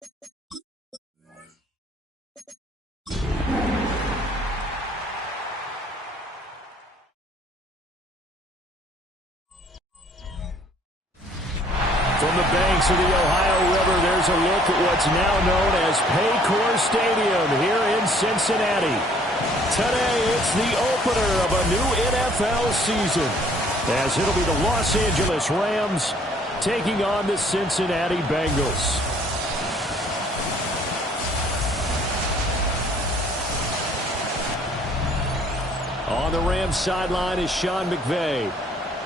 From the banks of the Ohio River, there's a look at what's now known as Paycor Stadium here in Cincinnati. Today, it's the opener of a new NFL season, as it'll be the Los Angeles Rams taking on the Cincinnati Bengals. On the Rams sideline is Sean McVay.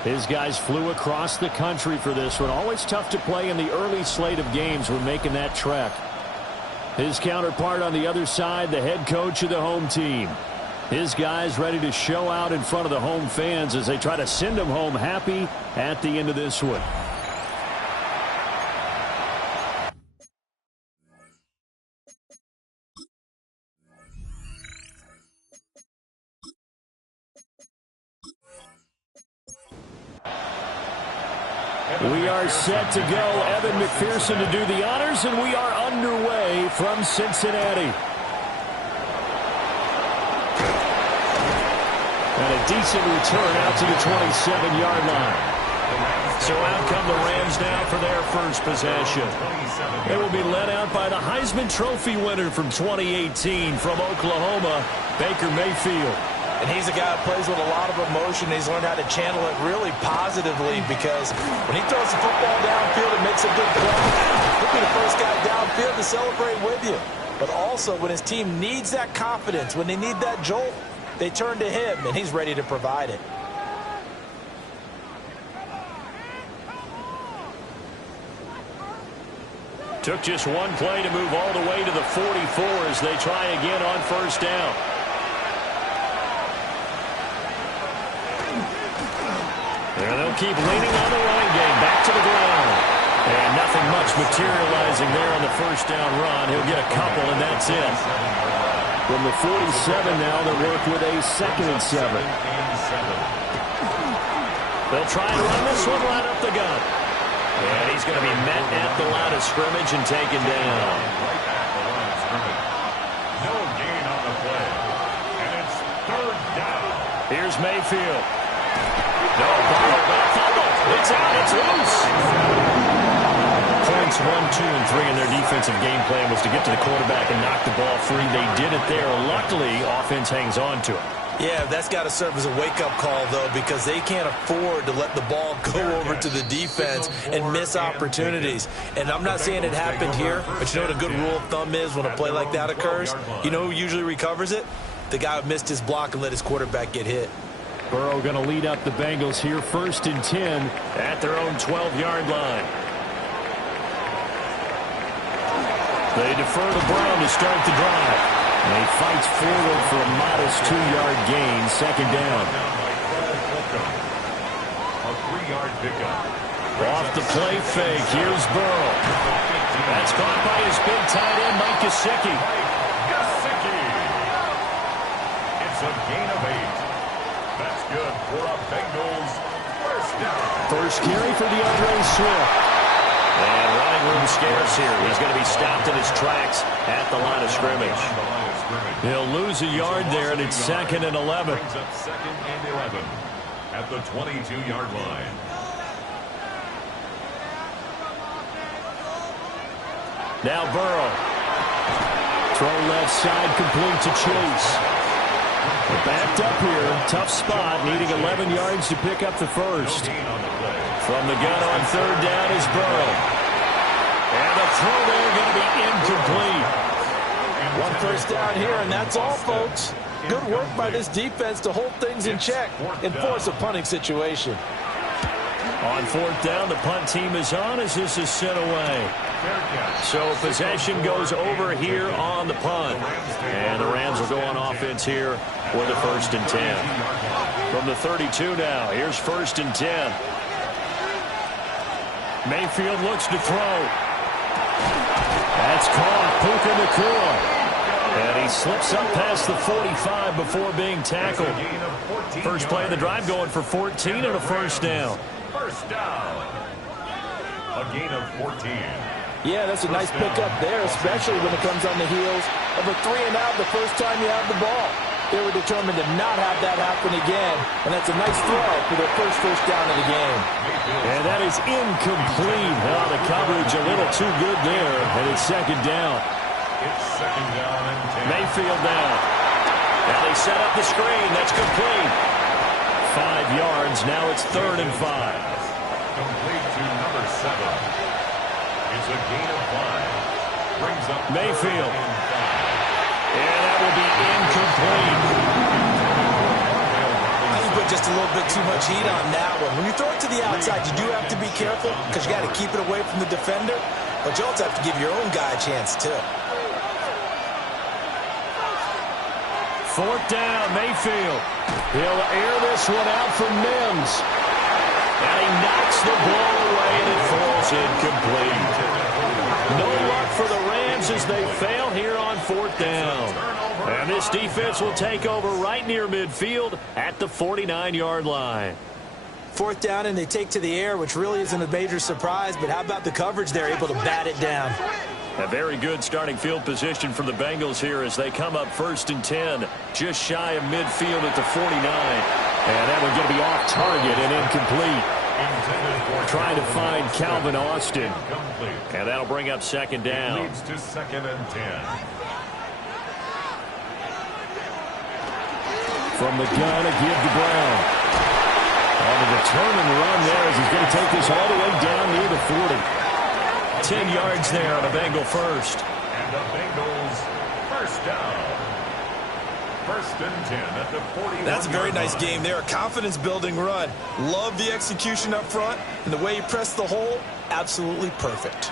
His guys flew across the country for this one. Always tough to play in the early slate of games when making that trek. His counterpart on the other side, the head coach of the home team. His guys ready to show out in front of the home fans as they try to send them home happy at the end of this one. We are set to go. Evan McPherson to do the honors, and we are underway from Cincinnati. And a decent return out to the 27-yard line. So out come the Rams now for their first possession. They will be led out by the Heisman Trophy winner from 2018 from Oklahoma, Baker Mayfield. And he's a guy that plays with a lot of emotion. He's learned how to channel it really positively because when he throws the football downfield and makes a good play, he'll be the first guy downfield to celebrate with you. But also when his team needs that confidence, when they need that jolt, they turn to him, and he's ready to provide it. Took just one play to move all the way to the 44 as they try again on first down. And they'll keep leaning on the running game. Back to the ground. And nothing much materializing there on the first down run. He'll get a couple, and that's it. From the 47 now, they'll work with a 2nd and 7. They'll try and run this one right up the gut. And he's going to be met at the line of scrimmage and taken down. No gain on the play. And it's 3rd down. Here's Mayfield. No, it's out, it's loose. Points 1, 2, and 3 in their defensive game plan was to get to the quarterback and knock the ball free. They did it there. Luckily, offense hangs on to it. Yeah, that's got to serve as a wake-up call, though, because they can't afford to let the ball go over to the defense and miss opportunities. And I'm not saying it happened here, but you know what a good rule of thumb is when a play like that occurs? You know who usually recovers it? The guy who missed his block and let his quarterback get hit. Burrow going to lead up the Bengals here, 1st and 10 at their own 12-yard line. They defer to Brown to start the drive. And he fights forward for a modest 2-yard gain, 2nd down. A 3-yard pickup. Off the play fake, here's Burrow. That's caught by his big tight end, Mike Gesicki. It's a gain of 8. That's good for a Bengals 1st down. First carry for DeAndre Swift. And running room scarce here. He's going to be stopped in his tracks at the line of scrimmage. He'll lose a yard there, and it's 2nd and 11. Brings up 2nd and 11 at the 22-yard line. Now Burrow. Throw left side, complete to Chase. Backed up here, tough spot, needing 11 yards to pick up the first. From the gun on 3rd down is Burrow. And the throw there going to be incomplete. 1 first down here, and that's all, folks. Good work by this defense to hold things in check and force a punting situation. On 4th down, the punt team is on as this is sent away. So possession goes over here on the punt. And the Rams will go on offense here with a 1st and 10. From the 32 now, here's 1st and 10. Mayfield looks to throw. That's caught. Puka Nacua. And he slips up past the 45 before being tackled. First play of the drive going for 14 and a 1st down. 1st down. A gain of 14. Yeah, that's a nice pickup there, especially when it comes on the heels of a 3-and-out the first time you have the ball. They were determined to not have that happen again, and that's a nice throw for their first down of the game. And that is incomplete. Oh, the coverage a little too good there, and it's second down. It's second down and 10. Mayfield now. Now they set up the screen. That's complete. 5 yards. Now it's 3rd and 5. Complete to number 7. It's a gain of 5. Brings up Mayfield. And that will be incomplete. I think put just a little bit too much heat on that one. When you throw it to the outside, you do have to be careful because you got to keep it away from the defender. But you also have to give your own guy a chance, too. 4th down, Mayfield. He'll air this one out for Mims. And he knocks the ball away, and it falls incomplete. No luck for the Rams as they fail here on 4th down. And this defense will take over right near midfield at the 49-yard line. 4th down, and they take to the air, which really isn't a major surprise. But how about the coverage there, able to bat it down? A very good starting field position for the Bengals here as they come up 1st and 10, just shy of midfield at the 49. And that one going to be off target and incomplete. Trying to find Calvin Austin. And that'll bring up 2nd down. Leads to 2nd and 10. From the gun, a give to Brown. On the return and run there as he's going to take this all the way down near the 40. 10 yards there on a Bengal first. And the Bengals first down. 1st and 10 at the 40. That's a very nice game there. A confidence-building run. Love the execution up front. And the way he pressed the hole, absolutely perfect.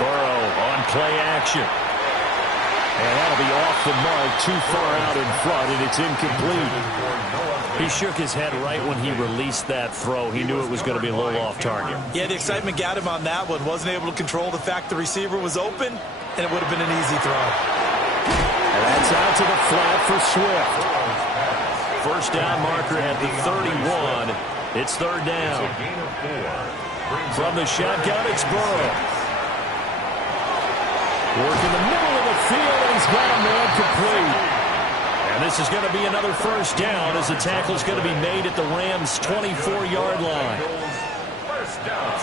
Burrow on play action. And that'll be off the mark, too far out in front, and it's incomplete. He shook his head right when he released that throw. He knew it was going to be a little off target. Yeah, the excitement got him on that one. Wasn't able to control the fact the receiver was open, and it would have been an easy throw. And that's out to the flat for Swift. 1st down marker at the 31. It's 3rd down. From the shotgun, it's Burrow. Working the middle of the field, and he's got a man complete. And this is going to be another 1st down as the tackle's going to be made at the Rams' 24-yard line.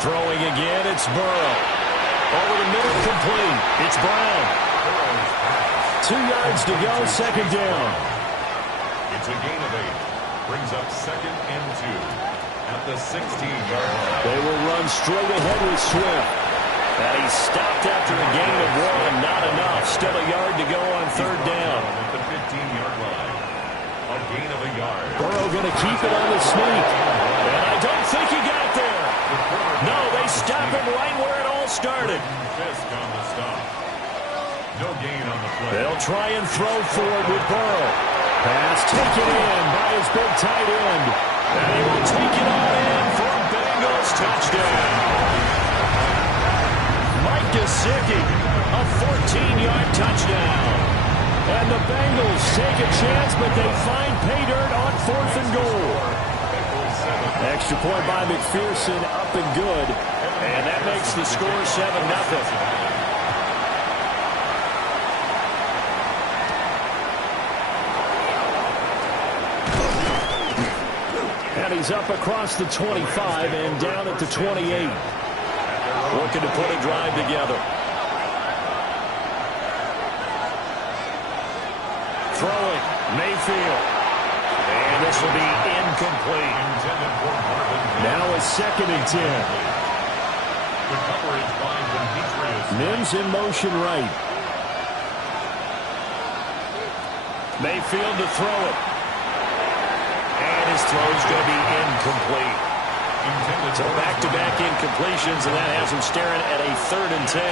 Throwing again, it's Burrow. Over the middle, complete. It's Brown. 2 yards to go, 2nd down. It's a gain of 8. Brings up 2nd and 2 at the 16-yard line. They will run straight ahead with Swift. And he's stopped after a gain of 1. Not enough. Still a yard to go on 3rd down. At the 15-yard line. A gain of a yard. Burrow going to keep it on the sneak. And I don't think he got there. No, they stop him right where it all started. Fisk on the stop. No gain on the play. They'll try and throw for it with Burrow. Pass taken in by his big tight end. And he will take it all in for a Bengals touchdown. Mike Gesicki, a 14-yard touchdown. And the Bengals take a chance, but they find pay dirt on 4th and goal. Extra point by McPherson, up and good. And that makes the score 7-0. And he's up across the 25 and down at the 28. Looking to put a drive together. Throwing, Mayfield. And this will be incomplete. Now a 2nd and 10. The coverage by Demetrius. Mims in motion right. Mayfield to throw it. And his throw's going to be incomplete. So back-to-back incompletions, and that has him staring at a 3rd and 10.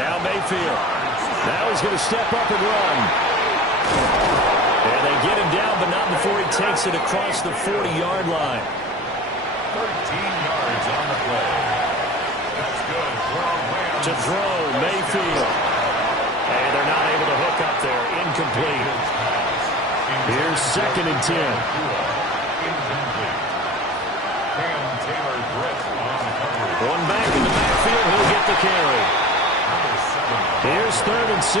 Now Mayfield. Now he's going to step up and run. And they get him down, but not before he takes it across the 40-yard line. 13 yards on the play. That's good. To throw, Mayfield. And they're not able to hook up there. Incomplete. Here's 2nd and 10. Incomplete. Cam Taylor-Britt on One back in the backfield. He'll get the carry. Here's 3rd and 6.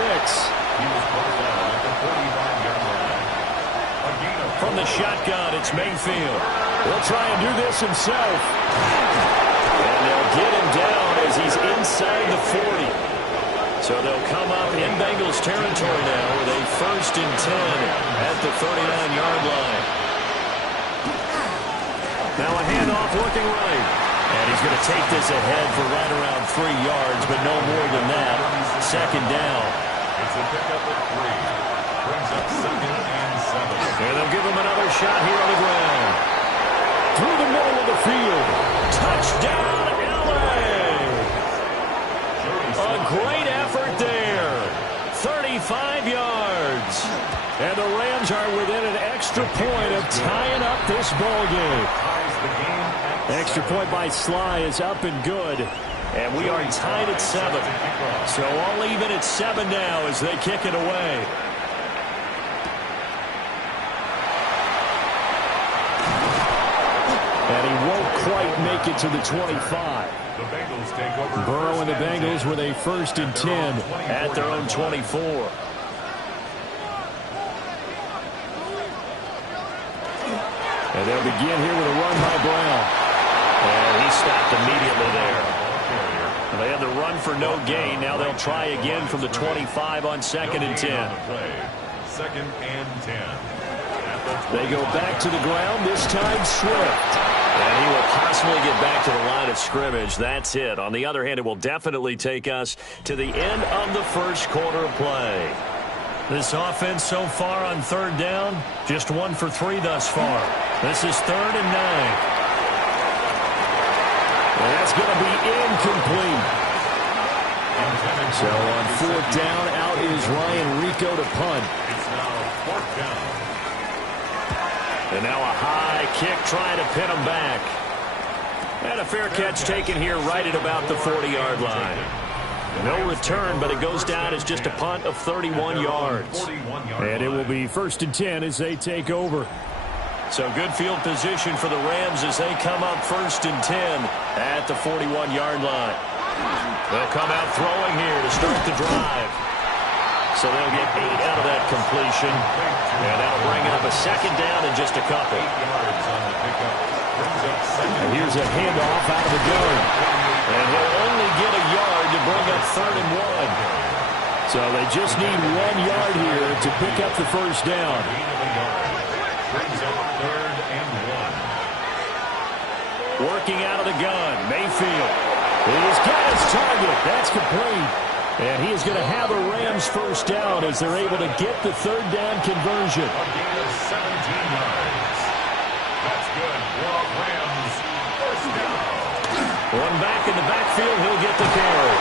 From the shotgun, it's Mayfield. He'll try and do this himself. And they'll get him down as he's inside the 40. So they'll come up in Bengals territory now with a 1st and 10 at the 39-yard line. Now a handoff looking right. And he's going to take this ahead for right around 3 yards, but no more than that. 2nd down. It's a pickup at 3. Brings up 2nd and 7. And they'll give him another shot here on the ground. Through the middle of the field. Touchdown, LA! A great effort there. 35 yards. And the Rams are within an extra point of tying up this ball game. Extra point by Sly is up and good. And we are tied at 7. So all even at 7 now as they kick it away. And he won't quite make it to the 25. Burrow and the Bengals with a 1st and 10 at their own 24. And they'll begin here with a run by Brown. And he stopped immediately there. They had the run for no gain. Now they'll try again from the 25 on 2nd and 10. 2nd and 10. They go back to the ground, this time Swift. And he will possibly get back to the line of scrimmage. That's it. On the other hand, it will definitely take us to the end of the 1st quarter of play. This offense so far on 3rd down, just 1 for 3 thus far. This is 3rd and 9. And that's going to be incomplete. So on 4th down, out is Ryan Rico to punt. It's now 4th down. And now a high kick trying to pin him back. And a fair catch taken here right at about the 40-yard line. No return, but it goes down as just a punt of 31 yards. And it will be 1st and 10 as they take over. So good field position for the Rams as they come up 1st and 10 at the 41-yard line. They'll come out throwing here to start the drive. So they'll get 8 out of that completion. And that'll bring up a 2nd down in just a couple. And here's a handoff out of the gun. And he'll only get a yard to bring up 3rd and 1. So they just need 1 yard here to pick up the 1st down. Brings up 3rd and 1. Working out of the gun, Mayfield. He's got his target. That's complete. And he is going to have a Rams 1st down as they're able to get the 3rd down conversion. A gain of 17 yards. That's good. Rams 1st down. One back in the backfield, he'll get the carry.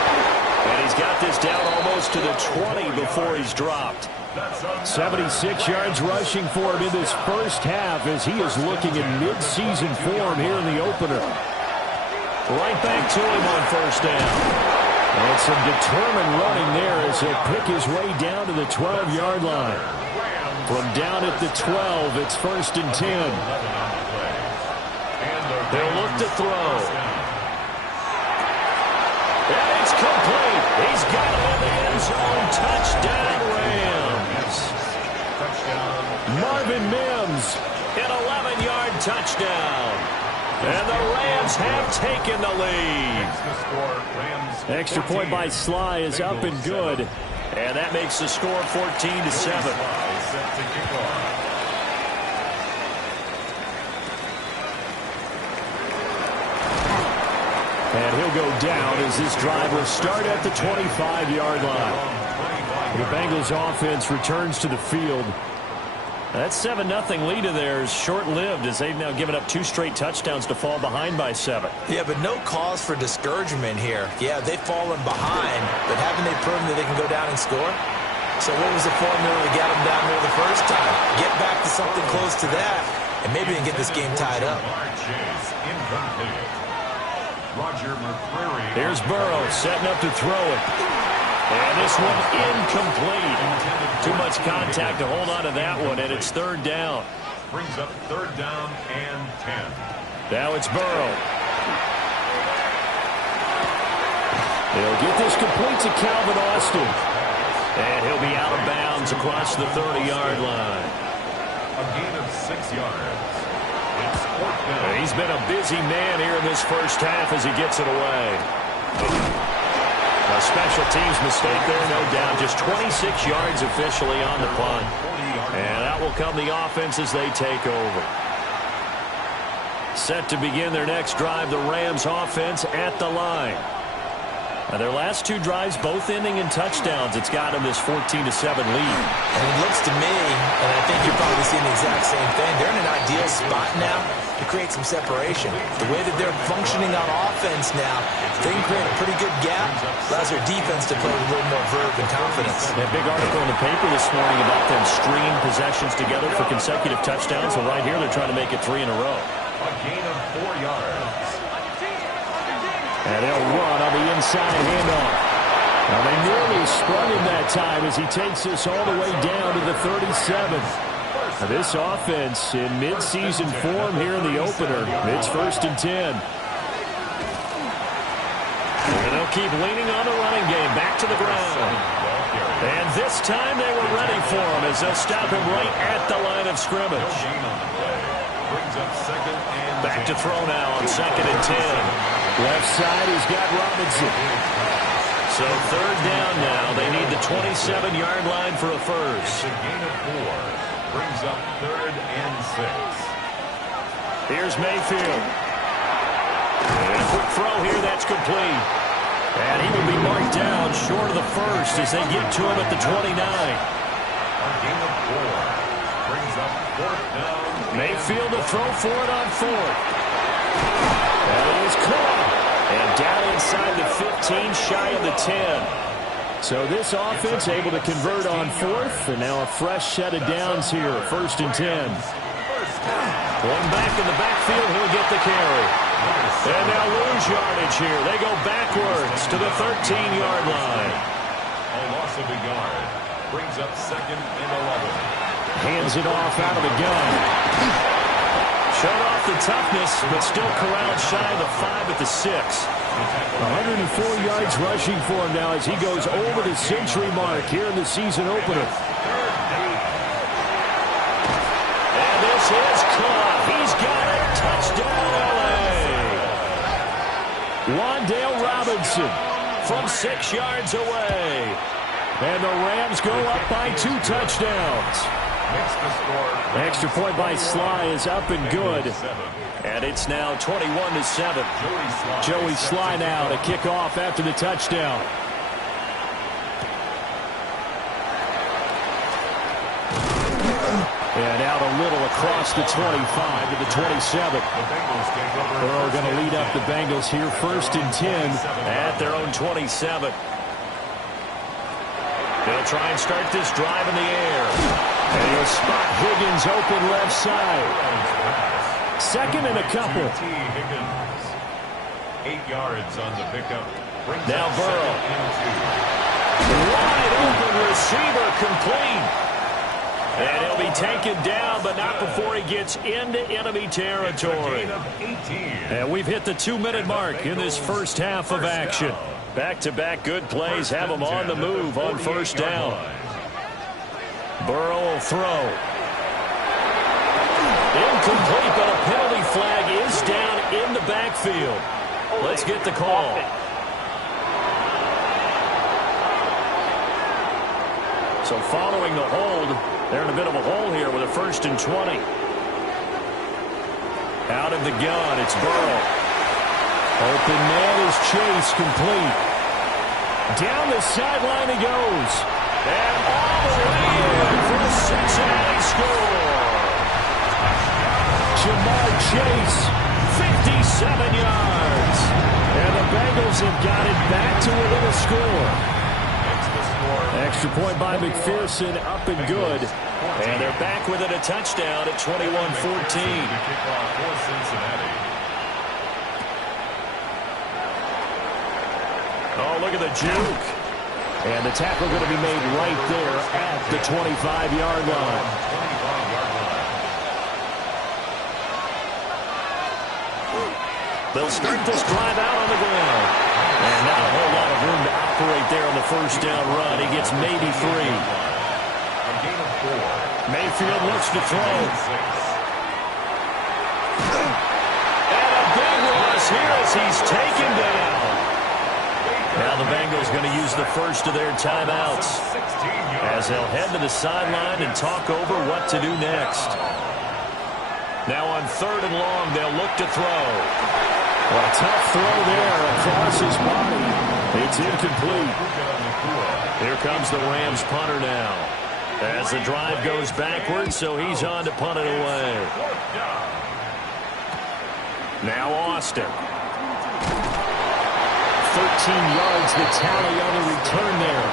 And he's got this down almost to the 20 before he's dropped. 76 yards rushing for him in this 1st half as he is looking in mid-season form here in the opener. Right back to him on 1st down. And some determined running there as he'll pick his way down to the 12-yard line. From down at the 12, it's 1st and 10. They'll look to throw. And it's complete. He's got it in the end zone. Touchdown, Rams. Marvin Mims, an 11-yard touchdown. And the Rams have taken the lead. Extra point by Sly is up and good. And that makes the score 14-7. And he'll go down as this drive will start at the 25-yard line. The Bengals offense returns to the field. That 7-0 lead of theirs short-lived as they've now given up 2 straight touchdowns to fall behind by 7. Yeah, but no cause for discouragement here. Yeah, they've fallen behind, but haven't they proven that they can go down and score? So what was the formula to get them down there the first time? Get back to something close to that, and maybe they can get this game tied up. Here's Burrow setting up to throw it. And this one incomplete. Too much contact to hold on to that one, and it's 3rd down. Brings up 3rd down and 10. Now it's Burrow. He'll get this complete to Calvin Austin. And he'll be out of bounds across the 30-yard line. A gain of 6 yards. It's fourth down. He's been a busy man here in this first half as he gets it away. A special teams mistake there, no doubt. Just 26 yards officially on the punt. And out will come the offense as they take over. Set to begin their next drive, the Rams offense at the line. Now their last 2 drives both ending in touchdowns. It's got them this 14-7 lead. And it looks to me, and I think you're probably seeing the exact same thing, they're in an ideal spot now to create some separation. The way that they're functioning on offense now, they can create a pretty good gap, allows their defense to play with a little more verve and confidence. That big article in the paper this morning about them stringing possessions together for consecutive touchdowns. Well, right here they're trying to make it 3 in a row. A gain of 4 yards. And they'll run on the inside handoff. Now they nearly sprung him that time as he takes this all the way down to the 37. Now this offense in midseason form here in the opener. It's 1st and 10. And they'll keep leaning on the running game. Back to the ground. And this time they were ready for him as they'll stop him right at the line of scrimmage. Back to throw now on 2nd and 10. Left side, he's got Robinson. So 3rd down now. They need the 27-yard line for a first. A gain of 4. Brings up 3rd and 6. Here's Mayfield. And a quick throw here, that's complete. And he will be marked down short of the first as they get to him at the 29. A gain of 4. Brings up 4th down. Mayfield to throw for it on 4th. And it is caught. And down inside the 15, shy of the 10. So this offense able to convert on 4th. And now a fresh set of downs here. 1st and 10. One back in the backfield. He'll get the carry. And now lose yardage here. They go backwards to the 13-yard line. A loss of a yard. Brings up 2nd and 11. Hands it off out of the gun. Showed off the toughness, but still corralled shy of the 5 at the 6. 104 yards rushing for him now as he goes over the century mark here in the season opener. And this is caught. He's got it. Touchdown, L.A. Wan'Dale Robinson from 6 yards away. And the Rams go up by 2 touchdowns. Extra point by Sly is up and good. And it's now 21-7. Joey Sly now to kick off after the touchdown. And out a little across the 25 to the 27. Burrow going to lead up the Bengals here 1st and 10 at their own 27. They'll try and start this drive in the air. And he'll spot Higgins open left side. 2nd and a couple. 8 yards on the pickup. Now Burrow. Wide open receiver complete. And he'll be taken down, but not before he gets into enemy territory. And we've hit the 2-minute mark in this first half of action. Back-to-back good plays have them on the move on 1st down. Burrow will throw. Incomplete, but a penalty flag is down in the backfield. Let's get the call. So following the hold, they're in a bit of a hole here with a 1st and 20. Out of the gun, it's Burrow. Open man is Chase, complete. Down the sideline he goes. And all the way in for a Cincinnati score. Jamar Chase, 57 yards. And the Bengals have got it back to within a score. Extra point by McPherson, up and good. And they're back within a touchdown at 21-14. Oh, look at the juke. And the tackle going to be made right there at the 25-yard line. They'll start this drive out on the ground. And not a whole lot of room first down run. He gets maybe 3. Mayfield looks to throw. And a big loss here as he's taken down. Now the Bengals going to use the first of their timeouts as they'll head to the sideline and talk over what to do next. Now on 3rd and long, they'll look to throw. Well, a tough throw there across his body. It's incomplete. Here comes the Rams punter now. As the drive goes backwards, so he's on to punt it away. Now Austin. 13 yards the tally on the return there.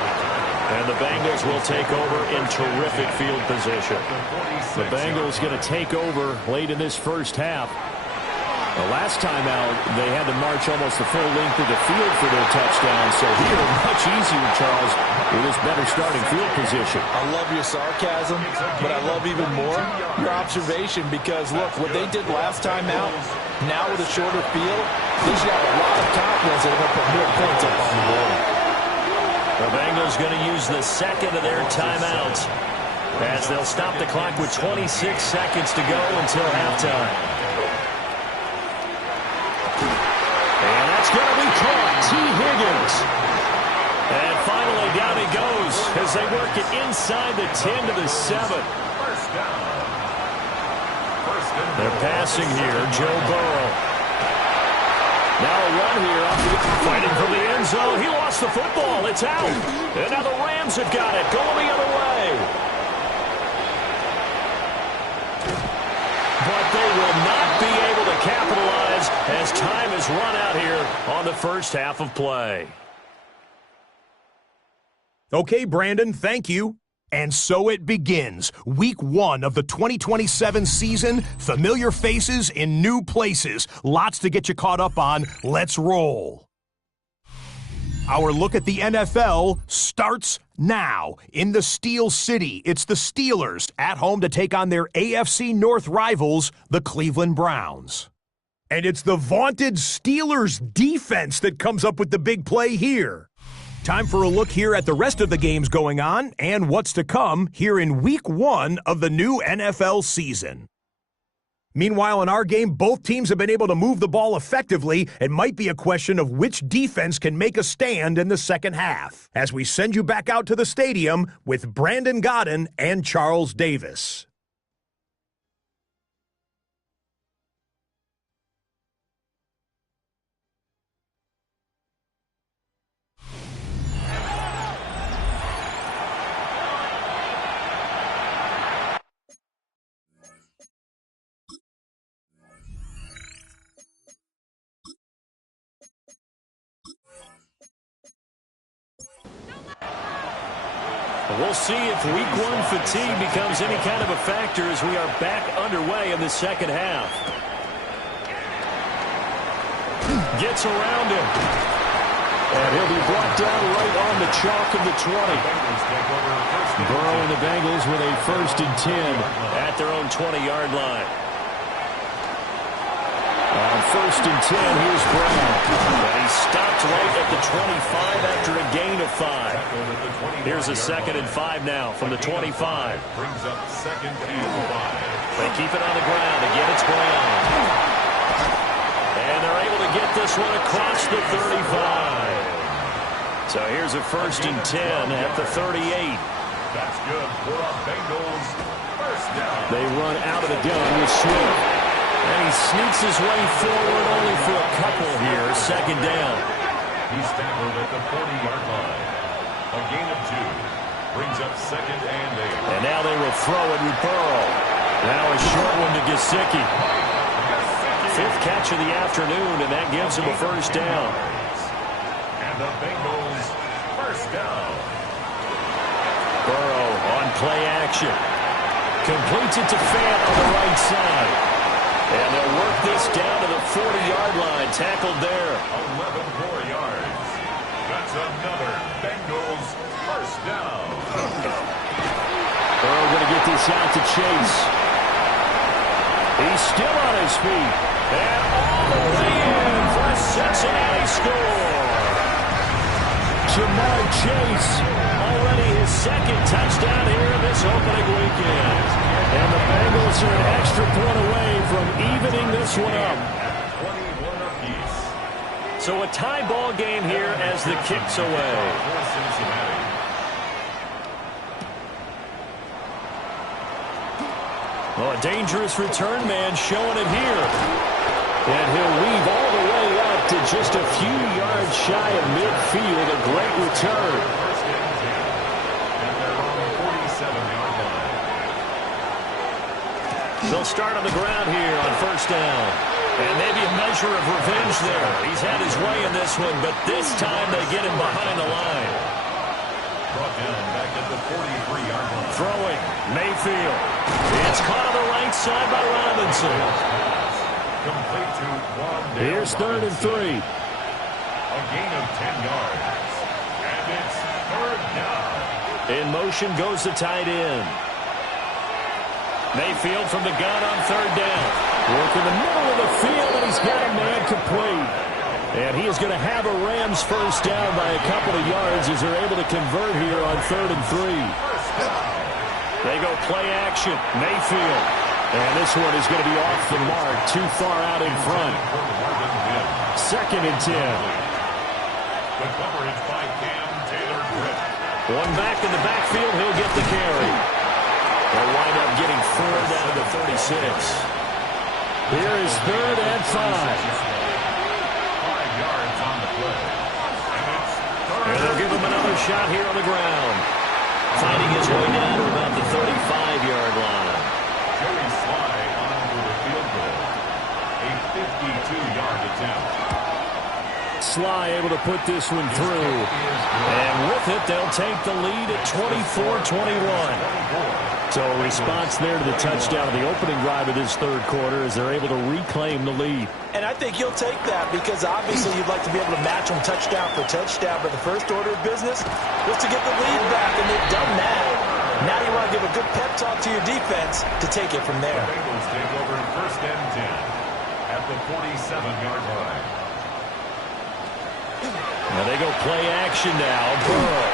And the Bengals will take over in terrific field position. The Bengals going to take over late in this first half. The last time out, they had to march almost the full length of the field for their touchdown. So here, much easier, Charles, with this better starting field position. I love your sarcasm, but I love even more your observation because, look, what they did last time out, now with a shorter field, they should have a lot of confidence that they're going to put more points up on the board. The Bengals going to use the second of their timeouts as they'll stop the clock with 26 seconds to go until halftime. And that's going to be caught. T. Higgins. And finally down he goes as they work it inside the 10 to the 7. They're passing here. Joe Burrow. Now a run here. Fighting for the end zone. He lost the football. It's out. And now the Rams have got it. Going the other way. But they will not be able to capitalize as time has run out here on the first half of play. Okay, Brandon, thank you. And so it begins. Week 1 of the 2027 season. Familiar faces in new places. Lots to get you caught up on. Let's roll. Our look at the NFL starts now. In the Steel City, it's the Steelers at home to take on their AFC North rivals, the Cleveland Browns. And it's the vaunted Steelers defense that comes up with the big play here. Time for a look here at the rest of the games going on and what's to come here in Week 1 of the new NFL season. Meanwhile, in our game, both teams have been able to move the ball effectively. It might be a question of which defense can make a stand in the second half. As we send you back out to the stadium with Brandon Godden and Charles Davis. We'll see if Week 1 fatigue becomes any kind of a factor as we are back underway in the second half. Gets around him. And he'll be brought down right on the chalk of the 20. Burrow and the Bengals with a 1st and 10 at their own 20-yard line. On 1st and 10, here's Brown. And he stopped right at the 25 after a gain of 5. Here's a 2nd and 5 now from the 25. Brings up 2nd and 5. They keep it on the ground. Again, it's Brown. And they're able to get this one across the 35. So here's a 1st and 10 at the 38. That's good for our Bengals. 1st down. They run out of the gun with Swift. And he sneaks his way forward only for a couple here. 2nd down. He's tackled at the 40-yard line. A gain of 2. Brings up 2nd and 8. And now they will throw it with Burrow. Now a short one to Gesicki. 5th catch of the afternoon, and that gives him a 1st down. And the Bengals 1st down. Burrow on play action. Completes it to Fant on the right side. And they'll work this down to the 40-yard line. Tackled there. 11 more yards. That's another Bengals 1st down. Burrow going to get this out to Chase. He's still on his feet. And all the way in for a Cincinnati score. Jamar Chase. Already his second touchdown here in this opening weekend. And the Bengals are an extra point away from evening this one up. 21 apiece. So a tie ball game here as the kick's away. For Cincinnati. Oh, a dangerous return man showing it here. And he'll weave all the way up to just a few yards shy of midfield. A great return. First and 10. And they're on the 47-yard line. They'll start on the ground here on first down. And maybe a measure of revenge there. He's had his way in this one, but this time they get him behind the line. Brought down back at the 43-yard line. Throwing, Mayfield. It's caught on the right side by Robinson. Complete to Wanda. Here's 3rd and 3. A gain of 10 yards. And it's 3rd down. In motion goes the tight end. Mayfield from the gun on 3rd down. Work in the middle of the field, and he's got a man complete. And he is going to have a Rams first down by a couple of yards as they're able to convert here on 3rd and 3. They go play action. Mayfield. And this one is going to be off the mark, too far out in front. 2nd and 10. The coverage by Cam Taylor-Britt. One back in the backfield, he'll get the carry. They'll wind up getting 4 down to 36. Here is 3rd and 5. 5 yards on the play. And it's 3rd. And they'll give him another shot here on the ground. Finding his way down to about the 35-yard line. Jerry Sly on for the field goal. A 52-yard attempt. Sly able to put this one through. And with it, they'll take the lead at 24-21. So a response there to the touchdown of the opening drive of this 3rd quarter as they're able to reclaim the lead. And I think you'll take that because obviously you'd like to be able to match them touchdown for touchdown, but the first order of business was to get the lead back, and they've done that. Now you want to give a good pep talk to your defense to take it from there. The Bengals take over in 1st and 10 at the 47-yard line. Now they go play action now. Burrow.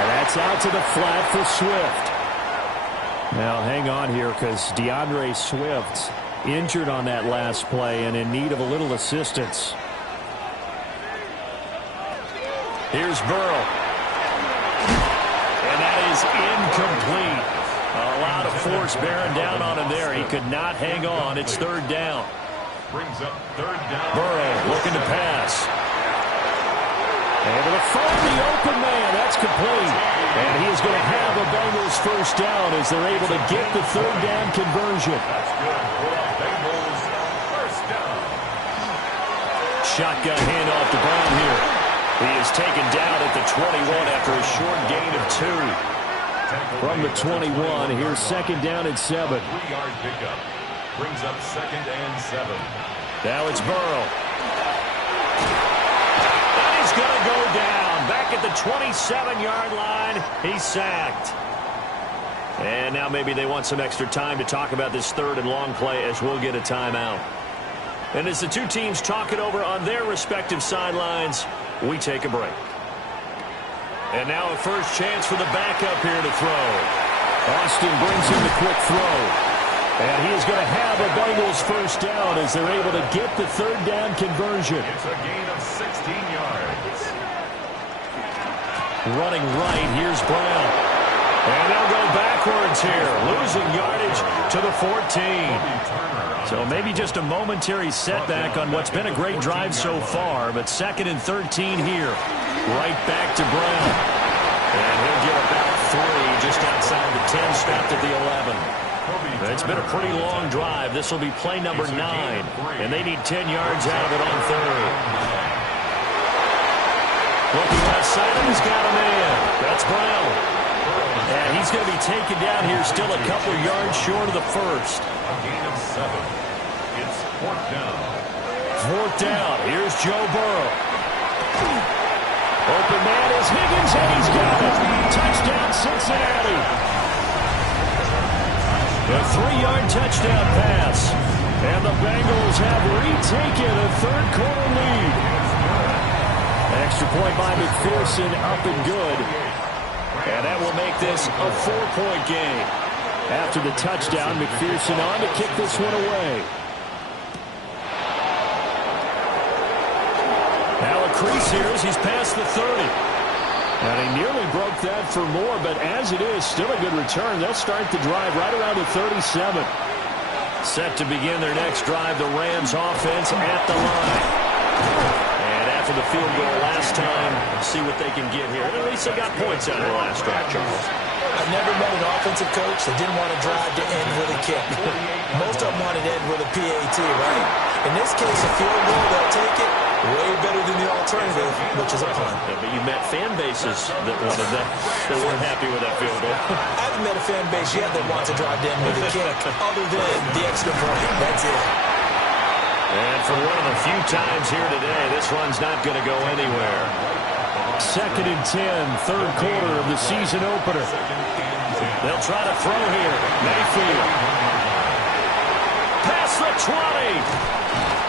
And that's out to the flat for Swift. Now hang on here because DeAndre Swift's injured on that last play and in need of a little assistance. Here's Burrow. And that is incomplete. A lot of force bearing down on him there. He could not hang on. It's 3rd down. Brings up 3rd down. Burrow looking to pass. Able to find the open man. That's complete. And he is going to have a Bengals first down as they're able to get the 3rd down conversion. That's good for the Bengals first down. Shotgun handoff to Brown here. He is taken down at the 21 after a short gain of 2. From the 21, here's 2nd down and 7. 3-yard pickup. Brings up 2nd and 7. Now it's Burrow. And he's going to go down. Back at the 27-yard line, he's sacked. And now maybe they want some extra time to talk about this 3rd and long play as we'll get a timeout. And as the two teams talk it over on their respective sidelines, we take a break. And now a first chance for the backup here to throw. Austin brings in the quick throw. And he is going to have a Bengals first down as they're able to get the 3rd down conversion. It's a gain of 16 yards. Running right, here's Brown. And they'll go backwards here, losing yardage to the 14. So maybe just a momentary setback on what's been a great drive so far, but 2nd and 13 here. Right back to Brown. And he'll get about 3 just outside the 10, stopped at the 11. It's been a pretty long drive. This will be play number 9, and they need 10 yards out of it on 3rd. Looking outside, and he's got a man. That's Brown. And he's going to be taken down here still a couple yards short of the first. A gain of 7. It's 4th down. 4th down. Here's Joe Burrow. Open man is Higgins, and he's got it. Touchdown, Cincinnati. A 3-yard touchdown pass. And the Bengals have retaken a 3rd quarter lead. extra point by McPherson, up and good. And that will make this a 4-point game. After the touchdown, McPherson on to kick this one away. Now a crease here as he's past the 30. And he nearly broke that for more, but as it is, still a good return. They'll start the drive right around the 37. Set to begin their next drive, the Rams offense at the line. And after the field goal last time, see what they can get here. At least they got points out of the last drive, Charles. I've never met an offensive coach that didn't want to drive to end with a kick. Most of them wanted to end with a PAT, right? In this case, a field goal, they'll take it. Way better than the alternative, which is a punt. Yeah, but you met fan bases that wanted that. They weren't happy with that field goal. I haven't met a fan base yet that wants to drive to end with a kick, other than the extra point. That's it. And for one of the few times here today, this run's not going to go anywhere. 2nd and 10, third quarter of the season opener. They'll try to throw here. Mayfield. Past the 20.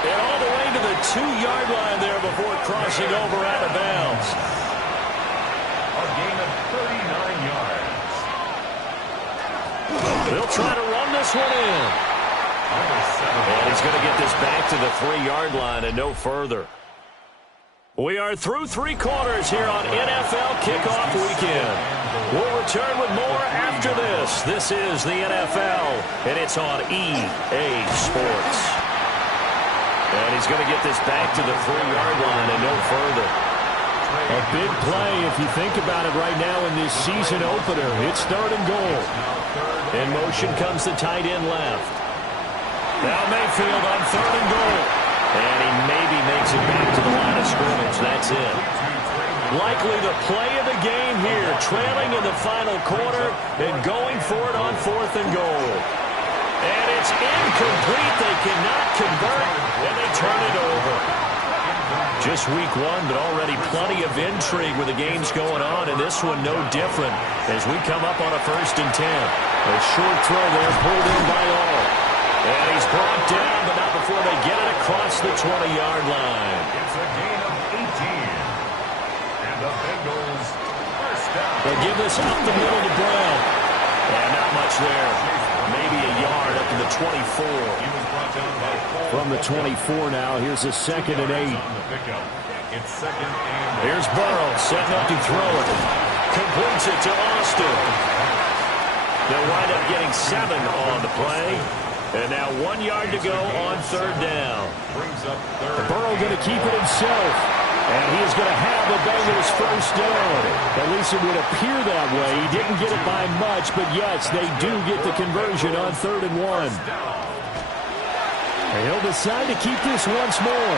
And all the way to the 2-yard line there before crossing over out of bounds. A gain of 39 yards. They'll try to run this one in. And he's going to get this back to the 3-yard line and no further. We are through 3 quarters here on NFL Kickoff Weekend. We'll return with more after this. This is the NFL, and it's on EA Sports. And he's going to get this back to the 3-yard line and no further. A big play if you think about it right now in this season opener. It's 3rd and goal. In motion comes the tight end left. Now Mayfield on 3rd and goal. And he maybe makes it back to the line of scrimmage. That's it. Likely the play of the game here, trailing in the final quarter and going for it on 4th and goal. And it's incomplete. They cannot convert, and they turn it over. Just week 1, but already plenty of intrigue with the games going on, and this one no different as we come up on a 1st and 10. A short throw there pulled in by all. And he's brought down, but not before they get it across the 20-yard line. It's a gain of 18. And the Bengals first down. They'll give this up the middle to Brown. And not much there. Maybe a yard up to the 24. He was brought down by 4. From the 24 now, here's a 2nd and 8. It's 2nd and 8. Here's Burrow setting up to throw it. Completes it to Austin. They'll wind up getting 7 on the play. And now 1 yard to go on 3rd down. Brings up 3rd. Burrow going to keep it himself. And he is going to have the Bengals first down. At least it would appear that way. He didn't get it by much, but yes, they do get the conversion on 3rd and 1. And he'll decide to keep this once more.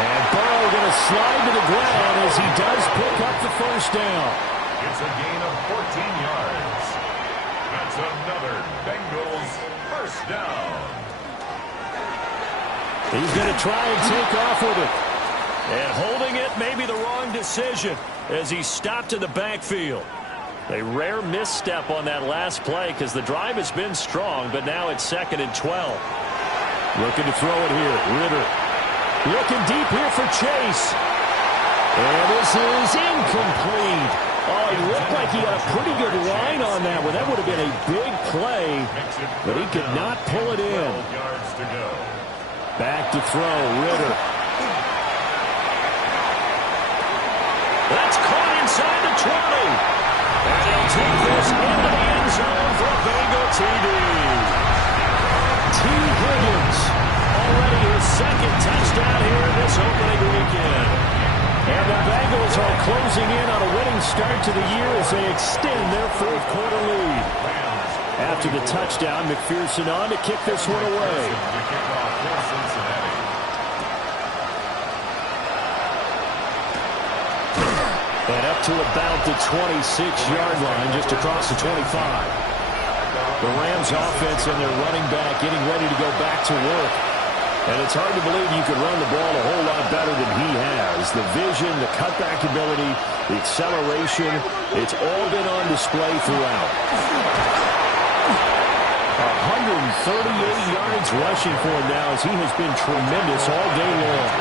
And Burrow going to slide to the ground as he does pick up the first down. It's a gain of 14 yards. That's another Bengals first down. He's going to try and take off with it. And holding it may be the wrong decision as he stopped in the backfield. A rare misstep on that last play because the drive has been strong, but now it's 2nd and 12. Looking to throw it here. Ritter looking deep here for Chase. And this is incomplete. Oh, he looked like he had a pretty good line on that one. That would have been a big play, but he could not pull it in. Back to throw, Ritter. That's caught inside the 20. And he'll take this into the end zone for a Bengal TD. T. Higgins, already his 2nd touchdown here in this opening weekend. And the Bengals are closing in on a winning start to the year as they extend their 4th quarter lead. After the touchdown, McPherson on to kick this one away. And up to about the 26-yard line, just across the 25. The Rams offense and their running back getting ready to go back to work. And it's hard to believe you could run the ball a whole lot better than he has. The vision, the cutback ability, the acceleration, it's all been on display throughout. 138 yards rushing for him now as he has been tremendous all day long.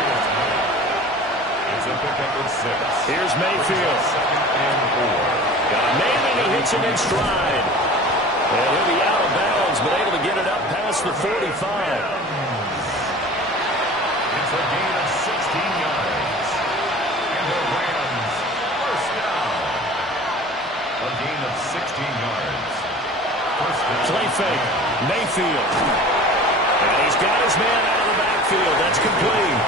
It's a pickup of 6. Here's Mayfield. Second and 4. Got a man, and he hits him in stride. And he'll be out of bounds, but able to get it up past the 45. It's a gain of 16 yards. And the Rams, first down. A gain of 16 yards. First down. Play fake. Mayfield. And he's got his man out of the backfield. That's complete.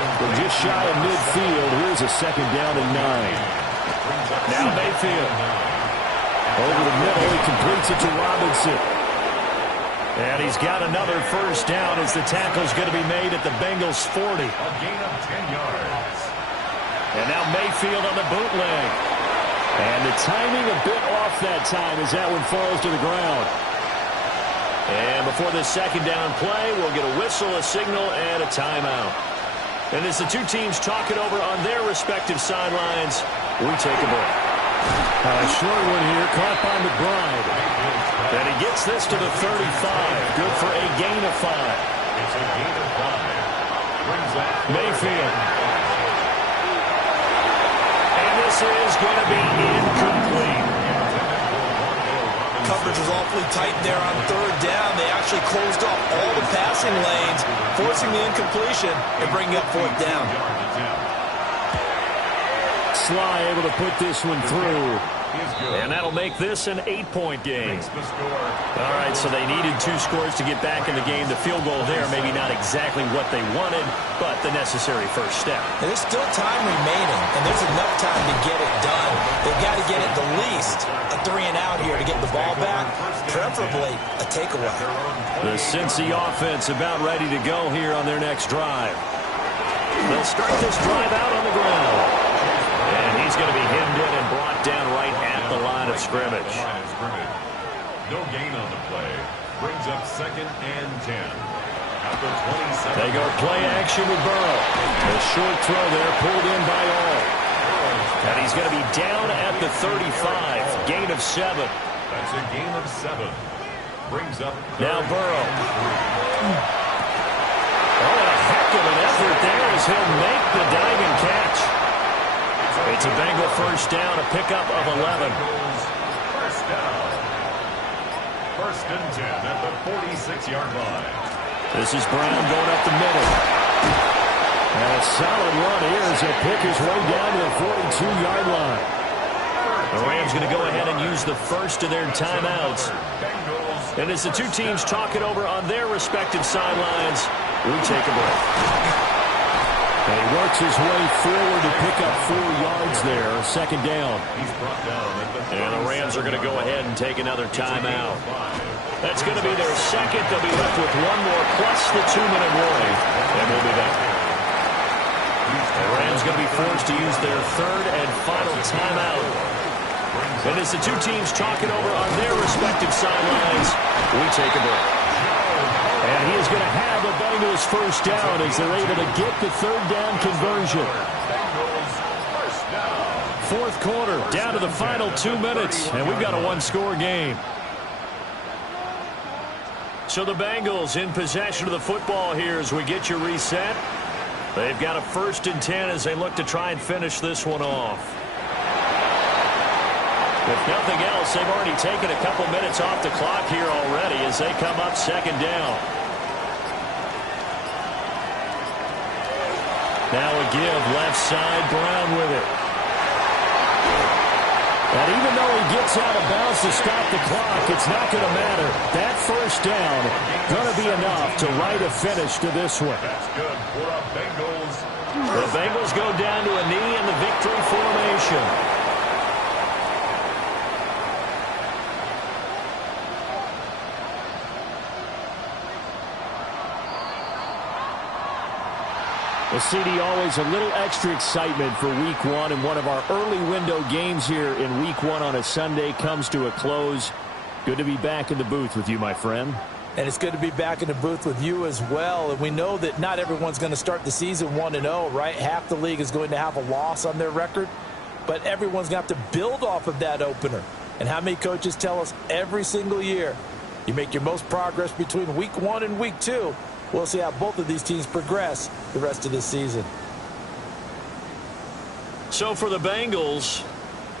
We're just shy of midfield. Here's a second down and 9. Now Mayfield. Over the middle, he completes it to Robinson. And he's got another first down as the tackle's going to be made at the Bengals 40. A gain of 10 yards. And now Mayfield on the bootleg. And the timing a bit off that time as that one falls to the ground. And before this second down play, we'll get a whistle, a signal, and a timeout. And as the two teams talk it over on their respective sidelines, we take a break. A short one here, caught by McBride. And he gets this to the 35. Good for a gain of 5. It's a gain of 5. Brings up Mayfield. And this is going to be incomplete. Coverage was awfully tight there on third down. They actually closed off all the passing lanes, forcing the incompletion and bringing up fourth down. Sly able to put this one through. And that'll make this an 8-point game. All right, so they needed 2 scores to get back in the game. The field goal there, maybe not exactly what they wanted, but the necessary first step. And there's still time remaining, and there's enough time to get it done. They've got to get at the least a 3-and-out here to get the ball back, preferably a takeaway. The Cincy offense about ready to go here on their next drive. They'll start this drive out on the ground. And he's going to be hemmed in and brought down right at the line of scrimmage. No gain on the play. Brings up second and 10. After 27. They go play action with Burrow. A short throw there pulled in by all. And he's going to be down at the 35. Gain of 7. That's a gain of 7. Brings up now Burrow. Oh, and a heck of an effort there as he'll make the diving catch. It's a Bengal first down, a pickup of 11. First down. First and 10 at the 46-yard line. This is Brown going up the middle. And a solid run here as he'll pick his way down to the 42-yard line. The Rams going to go ahead and use the first of their timeouts. And as the two teams talk it over on their respective sidelines, we take a break. And he works his way forward to pick up 4 yards there, second down. And the Rams are going to go ahead and take another timeout. That's going to be their second. They'll be left with 1 more plus the 2-minute warning. And we'll be back. The Rams going to be forced to use their third and final timeout. And as the two teams talk it over on their respective sidelines, we take a break. And he is going to have the Bengals first down as they're able to get the third down conversion. Fourth quarter, down to the final 2 minutes, and we've got a 1-score game. So the Bengals in possession of the football here as we get you reset. They've got a first and 10 as they look to try and finish this one off. If nothing else, they've already taken a couple minutes off the clock here already as they come up second down. Now a give, left side, Brown with it. And even though he gets out of bounds to stop the clock, it's not going to matter. That first down going to be enough to write a finish to this one. That's good for the Bengals. The Bengals go down to a knee in the victory formation. Well, CD, always a little extra excitement for Week 1, and one of our early window games here in Week 1 on a Sunday comes to a close. Good to be back in the booth with you, my friend. And it's good to be back in the booth with you as well. And we know that not everyone's going to start the season 1-0, right? Half the league is going to have a loss on their record, but everyone's going to have to build off of that opener. And how many coaches tell us every single year, you make your most progress between Week 1 and Week 2. We'll see how both of these teams progress the rest of this season. So for the Bengals,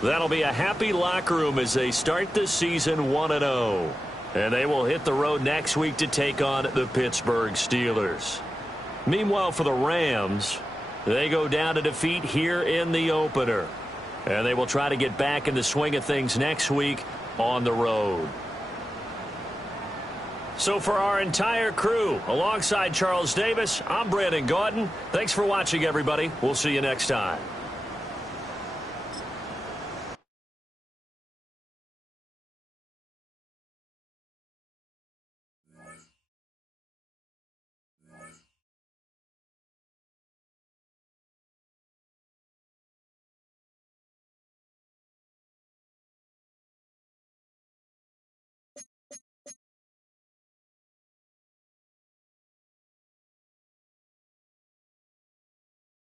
that'll be a happy locker room as they start the season 1-0. And they will hit the road next week to take on the Pittsburgh Steelers. Meanwhile, for the Rams, they go down to defeat here in the opener. And they will try to get back in the swing of things next week on the road. So for our entire crew, alongside Charles Davis, I'm Brandon Gaudin. Thanks for watching, everybody. We'll see you next time.